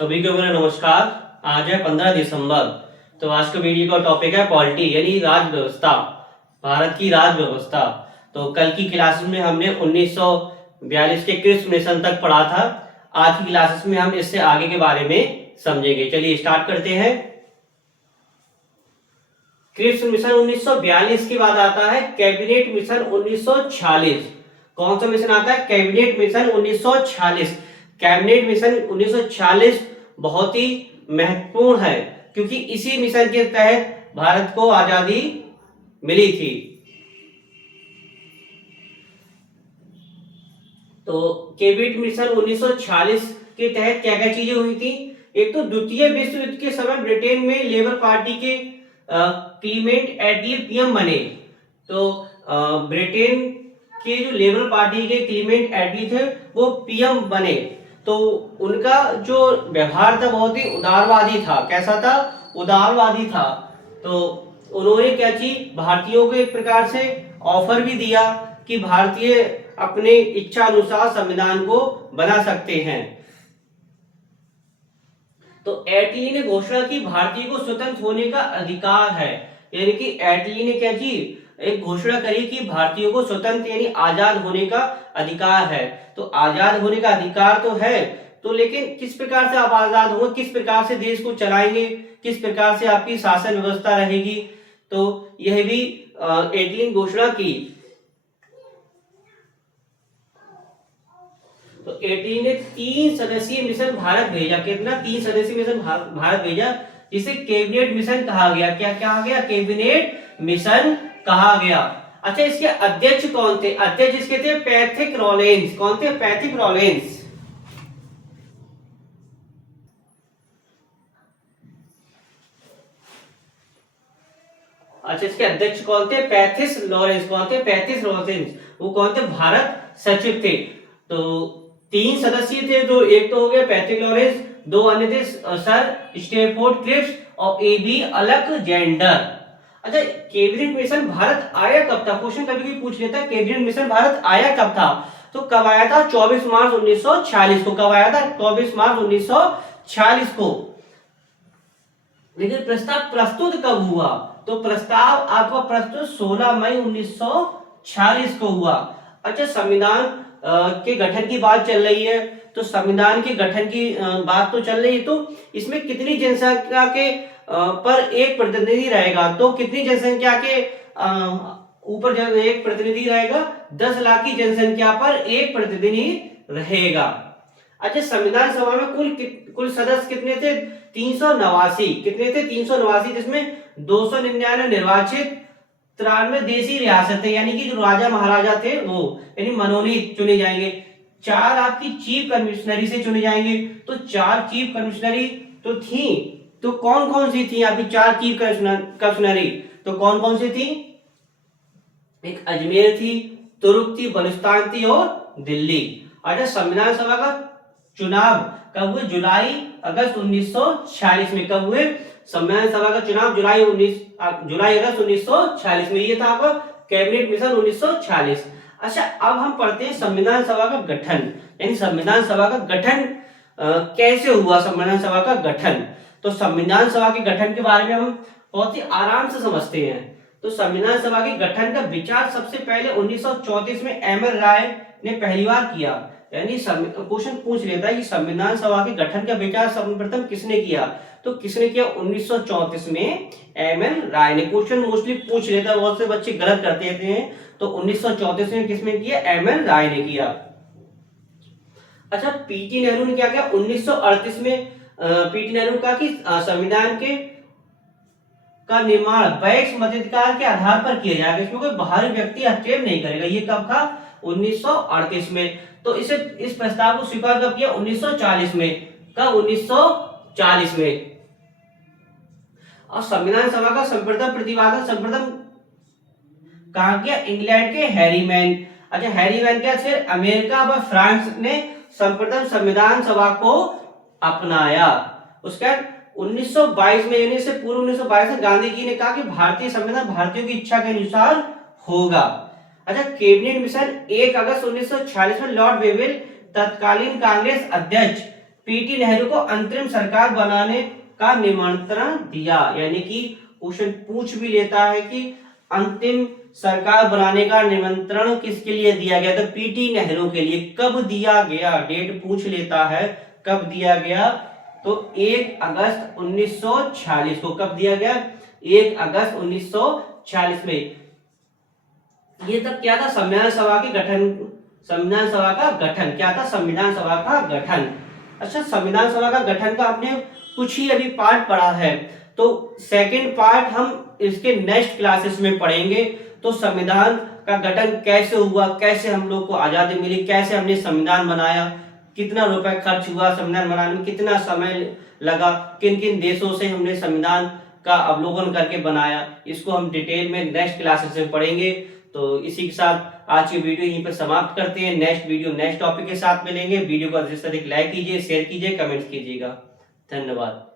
सभी को मेरा नमस्कार। आज है 15 दिसंबर। तो आज का वीडियो का टॉपिक है पॉलिटी यानी राज व्यवस्था, भारत की राज व्यवस्था। तो कल की क्लासेस में हमने 1942 के क्रिप्स मिशन तक पढ़ा था। आज की क्लासेस में हम इससे आगे के बारे में समझेंगे। चलिए स्टार्ट करते हैं। क्रिप्स मिशन 1942 के बाद आता है कैबिनेट मिशन 1946। कौन सा मिशन आता है? Cabinet mission 1946। कैबिनेट मिशन 1946 बहुत ही महत्वपूर्ण है क्योंकि इसी मिशन के तहत भारत को आजादी मिली थी। तो कैबिनेट मिशन 1946 के तहत क्या क्या चीजें हुई थी? एक तो द्वितीय विश्व युद्ध के समय ब्रिटेन में लेबर पार्टी के क्लीमेंट एटली पीएम बने। तो ब्रिटेन के जो लेबर पार्टी के क्लीमेंट एटली थे वो पीएम बने। तो उनका जो व्यवहार था बहुत ही उदारवादी था। कैसा था? उदारवादी था। तो उन्होंने क्या की, भारतीयों को एक प्रकार से ऑफर भी दिया कि भारतीय अपने इच्छा अनुसार संविधान को बना सकते हैं। तो एटली ने घोषणा की भारतीय को स्वतंत्र होने का अधिकार है। यानी कि एटली ने क्या की, एक घोषणा करी कि भारतीयों को स्वतंत्र यानी आजाद होने का अधिकार है। तो आजाद होने का अधिकार तो है, तो लेकिन किस प्रकार से आप आजाद होंगे, किस प्रकार से देश को चलाएंगे, किस प्रकार से आपकी शासन व्यवस्था रहेगी। तो यह भी एटली ने घोषणा की। तो एटली ने 3 सदस्यीय मिशन भारत भेजा। कितना? 3 सदस्यीय मिशन भारत भेजा, जिसे कैबिनेट मिशन कहा गया। क्या कहा गया? कैबिनेट मिशन कहा गया। अच्छा, इसके अध्यक्ष कौन थे? अध्यक्ष इसके थे पैट्रिक रॉलेंस। कौन थे? Patrick Rollins. अच्छा, इसके अध्यक्ष कौन थे? Pathies Lawrence. कौन थे? Pathies Lawrence. वो कौन थे? भारत सचिव थे। तो 3 सदस्य थे। दो, एक तो हो गया पैट्रिक लॉरेंस, 2 अन्य थे सर स्टेफोर्ड क्रिप्स और एबी अलेक्जेंडर। अच्छा, कैबिनेट मिशन भारत आया कब था? क्वेश्चन कभी भी पूछ लेता है कैबिनेट मिशन भारत आया कब था। तो कब आया था? 24 मार्च 1946 को। कब आया था? 24 मार्च 1946 को। लेकिन प्रस्ताव प्रस्तुत कब हुआ? तो प्रस्ताव आपका प्रस्तुत 16 मई 1946 को हुआ। अच्छा, संविधान के गठन की बात चल रही है। तो संविधान के गठन की बात तो चल रही है। तो इसमें कितनी जनसंख्या के पर एक प्रतिनिधि रहेगा? तो कितनी जनसंख्या के ऊपर एक प्रतिनिधि रहेगा? 10 लाख की जनसंख्या पर एक प्रतिनिधि रहेगा। अच्छा, संविधान सभा में कुल सदस्य कितने थे? 389। कितने थे? 389, जिसमें 299 निर्वाचित, 93 देशी रियासतें यानी कि जो राजा महाराजा थे वो यानी मनोनीत चुने जाएंगे। 4 आपकी चीफ कमिश्नरी से चुने जाएंगे। तो 4 चीफ कमिश्नरी तो थी। तो कौन कौन सी थी आपकी 4 चीफ कमिश्नरी? तो कौन कौन सी थी? एक अजमेर थी, तुर्क थी, बलूचिस्तान थी और दिल्ली। अच्छा, संविधान सभा का चुनाव कब हुए? जुलाई अगस्त 1946 में। कब हुए? संविधान सभा का चुनाव जुलाई अगस्त 1946 में। ये था आपका कैबिनेट मिशन 1946। अच्छा, अब हम पढ़ते हैं संविधान सभा का गठन, यानी संविधान सभा का गठन कैसे हुआ। संविधान सभा का गठन, तो संविधान सभा के गठन के बारे में हम बहुत ही आराम से समझते हैं। तो संविधान सभा के गठन का विचार सबसे पहले 1934 में एम.एल. राय ने पहली बार किया। यानी क्वेश्चन पूछ लेता है कि संविधान सभा के गठन का विचार सर्वप्रथम किसने किया? तो किसने किया? 1934 में एम.एल. राय ने। क्वेश्चन मोस्टली पूछ लेता है, बहुत से बच्चे गलत करते हैं। तो 1934 में किसने किया? एम.एल. राय ने किया। अच्छा, पीटी नेहरू ने क्या किया? 1938 में पीटी नेहरू का कि संविधान के का निर्माण वैश्विक मताधिकार के आधार पर किया जाएगा। इसमें कोई बाहरी व्यक्ति हस्तक्षेप नहीं करेगा। ये कब था? 1938 में। तो इस प्रस्ताव को स्वीकार कब किया? 1940 में। कब? 1940 में। और संविधान सभा का सर्वप्रथम प्रतिपादन सर्वप्रथम कहाँ किया? इंग्लैंड के हैरीमैन। अच्छा, हैरीमैन क्या थे? अमेरिका व फ्रांस ने सर्वप्रथम संविधान सभा को अपनाया। उसके बाद 1922 में, यानी से पूर्व 1922 में गांधी जी ने कहा कि भारतीय संविधान भारतीयों की इच्छा के अनुसार होगा। अच्छा, कैबिनेट मिशन 1 अगस्त 1946 में लॉर्ड वेवेल तत्कालीन कांग्रेस अध्यक्ष पीटी नेहरू को अंतरिम सरकार बनाने का निमंत्रण दिया। यानी कि क्वेश्चन पूछ भी लेता है कि अंतिम सरकार बनाने का निमंत्रण किसके लिए दिया गया, तो पीटी नेहरू के लिए। कब दिया गया, डेट पूछ लेता है, कब दिया गया, तो 1 अगस्त 1946 को। कब दिया गया, 1 अगस्त 1946 में। ये तब क्या था, संविधान सभा के गठन, संविधान सभा का गठन क्या था, संविधान सभा का गठन। अच्छा, संविधान सभा का गठन का आपने कुछ ही अभी पार्ट पढ़ा है, तो सेकंड पार्ट हम इसके नेक्स्ट क्लासेस में पढ़ेंगे। तो संविधान का गठन कैसे हुआ, कैसे हम लोग को आजादी मिली, कैसे हमने संविधान बनाया, कितना रुपए खर्च हुआ संविधान बनाने में, कितना समय लगा, किन किन देशों से हमने संविधान का अवलोकन करके बनाया, इसको हम डिटेल में नेक्स्ट क्लासेस में पढ़ेंगे। तो इसी के साथ आज की वीडियो यहीं पर समाप्त करते हैं। नेक्स्ट वीडियो नेक्स्ट टॉपिक के साथ मिलेंगे। वीडियो को अधिक से अधिक लाइक कीजिए, शेयर कीजिए, कमेंट कीजिएगा। धन्यवाद।